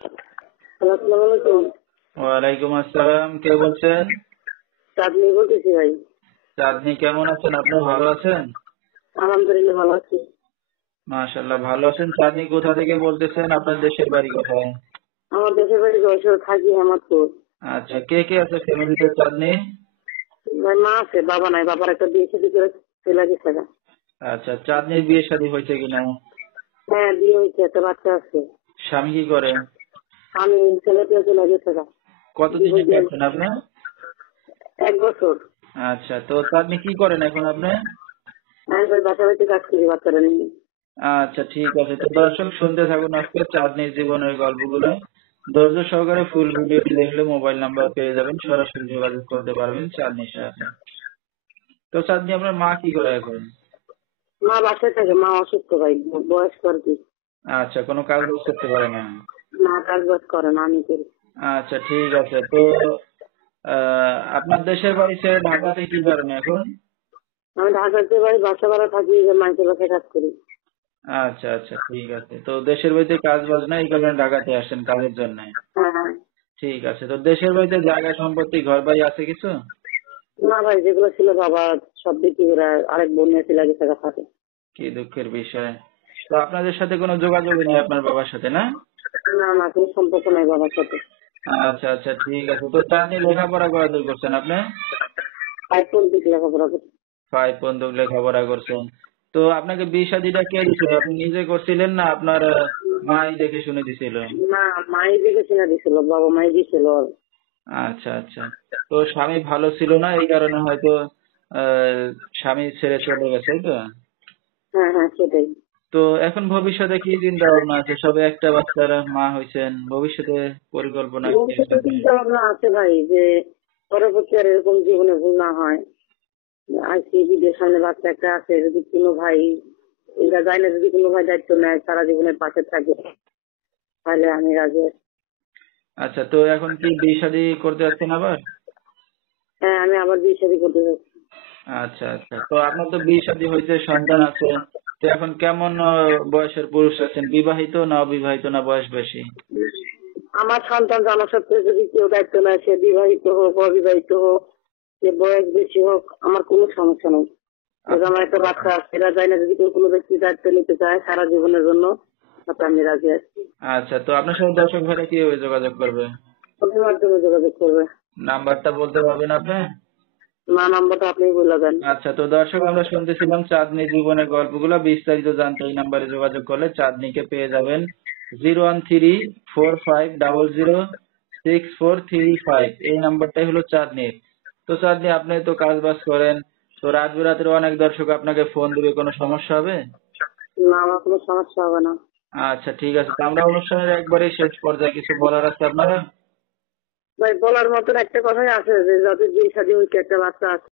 আসসালামু আলাইকুম। ওয়ালাইকুম আসসালাম। কে বলছেন? চাঁদনি বলতেছি ভাই। চাঁদনি, কেমন আছেন? আপনি ভালো আছেন? আলহামদুলিল্লাহ ভালো আছি। মাশাআল্লাহ, ভালো আছেন। চাঁদনি কোথা থেকে বলতেছেন? আপনার দেশের বাড়ি কোথায়? আমার দেশের বাড়ি যশোর, থাকি হেমাদপুর। আচ্ছা, কে কে আছে ফ্যামিলিতে চাঁদনি? ভাই মা আছে, বাবা নাই। বাবার একটা বিয়ে শাদী করে চলে গেছে গা। আচ্ছা, চাঁদনির বিয়ে শাদী হয়েছে কিনা? হ্যাঁ, বিয়ে হয়েছে, একটা বাচ্চা আছে। স্বামী কি করে? আমি ছেলে পেয়ে চলে গেছে গা। কতদিন বিয়ে আগে দিয়ে আছেন আপনি? 1 বছর। আচ্ছা, তো চাঁদনি কি করেন এখন আপনি? আমি ভাই বাসা বাড়িতে কাজ করি বাচ্চারা নিয়ে। আচ্ছা, ঠিক আছে। তো দর্শক শুনতে থাকুন আজকে চাঁদনির জীবনের গল্পগুলো। ধৈর্য সহকারে ফুল ভিডিওটি দেখলে মোবাইল নাম্বার পেয়ে যাবেন, সরাসরি যোগাযোগ করতে পারবেন চাঁদনির সাথে। তো চাঁদনি, আপনার মা কি করে এখন? মা বাসায় থাকে, মা অসুস্থ ভাই, বয়স্ক আর কি। আচ্ছা, কোনো কাজ বাজ করতে পারে না। মা কাজ বাজ করে না, আমি করি। আচ্ছা, ঠিক আছে। তো আপনার দেশের বাড়ি ছেড়ে ঢাকাতে কি করেন এখন? আমি ঢাকাতে ভাই বাসা ভাড়া থাকি, যে মাইকের বাসায় কাজ করি। আচ্ছা আচ্ছা, ঠিক আছে। তো দেশের বাড়িতে কাজ বাজ না, এই কারণে ঢাকাতে আসেন কাজের জন্য। হ্যাঁ হ্যাঁ। ঠিক আছে। তো দেশের বাড়িতে জায়গা সম্পত্তি ঘর বাড়ি আছে কিছু? না ভাই, যেগুলো ছিল বাবা সব বিক্রি করে আরেক বোন নিয়ে চলে গেছে গা থাকে। কি দুঃখের বিষয়। তো আপনাদের সাথে কোনো যোগাযোগ নেই আপনার বাবার সাথে, না? না না, কোনো সম্পর্ক নাই বাবার সাথে। আচ্ছা আচ্ছা, ঠিক আছে। তো তা নিয়ে লেখাপড়া করা দূর করছেন আপনি? আইফোন দিকে লেখাপড়া করি। ফাইভ পর্যন্ত লেখাপড়া করছেন। তো আপনাকে বিয়ে শাদীটা কে দিছিল? আপনি নিজে করছিলেন না আপনার মাই দেখে শুনে দিছিল? না, মাই দিকে চিনা দিছিল, বাবা মাই দিছিল। আচ্ছা আচ্ছা। তো স্বামী ভালো ছিল না, এই কারণে হয়তো স্বামী ছেড়ে চলে গেছে, তাই তো? হ্যাঁ হ্যাঁ, সেটাই। তো এখন ভবিষ্যতে কি চিন্তা ভাবনা আছে? সবে একটা বাচ্চার মা হয়েছেন, ভবিষ্যতে পরিকল্পনা কি আছে ভবিষ্যতে আপনার? চিন্তা ভাবনা আছে ভাই, যে পরবর্তী আর এরকম জীবনে ভুল না হয়। আজকে বিদেশ সামনে বাচ্চা একটা আছে, যদি কোনো ভাই এটা যায় না, যদি কোনো ভাই দায়িত্ব নেয় সারা জীবনের পাশে থাকে, তাহলে আমি রাজি আছি। আচ্ছা, তো এখন কি বিয়ে শাদী করতে যাচ্ছেন আবার? হ্যাঁ, আমি আবার বিয়ে শাদী করতে চাচ্ছি। আচ্ছা আচ্ছা। তো আপনার তো বিয়ে শাদী হয়েছে, সন্তান আছে। তো এখন কেমন বয়সের পুরুষ আছেন? বিবাহিত না অবিবাহিত, না বয়স বেশি? আমার সন্তান জানা সত্ত্বেও যদি কেউ দায়িত্ব নেয়, সে বিবাহিত হোক অবিবাহিত হোক, সে বয়স বেশি হোক, আমার কোনো সমস্যা নেই। আপনি আমার একটা বাচ্চা আছে, এরা যায় না, যদি কেউ কোনো ব্যক্তি দায়িত্ব নিতে চায় সারা জীবনের জন্য, তাতে আমি রাজি আছি। আচ্ছা, তো আপনার সাথে দর্শক ভাইরা কিভাবে যোগাযোগ করবে? ওদের মাধ্যমে যোগাযোগ করবে। নাম্বারটা বলতে পারবেন আপনি? না, নাম্বারটা আপনি বলে দেন। আচ্ছা, তো দর্শক আমরা শুনতেছিলাম চাঁদনি জীবনের গল্পগুলো। বিস্তারিত জানতে এই নাম্বারে যোগাযোগ করলে চাঁদনিকে পেয়ে যাবেন। 01345006435, এই নাম্বারটাই হলো চাঁদনির। তো চাঁদনি, আপনি তো কাজ বাজ করেন, তো রাত বিরাতের অনেক দর্শক আপনাকে ফোন দিবে, কোনো সমস্যা হবে? না, আমার কোনো সমস্যা হবে না। আচ্ছা, ঠিক আছে। তো আমরা অনুষ্ঠানের একবারেই শেষ পর্যায়ে কিছু বলার আছে আপনারা? ভাই বলার মতন একটা কথাই আছে, যে যাদের বিয়ে শাদী হয়েছে, একটা বাচ্চা আছে,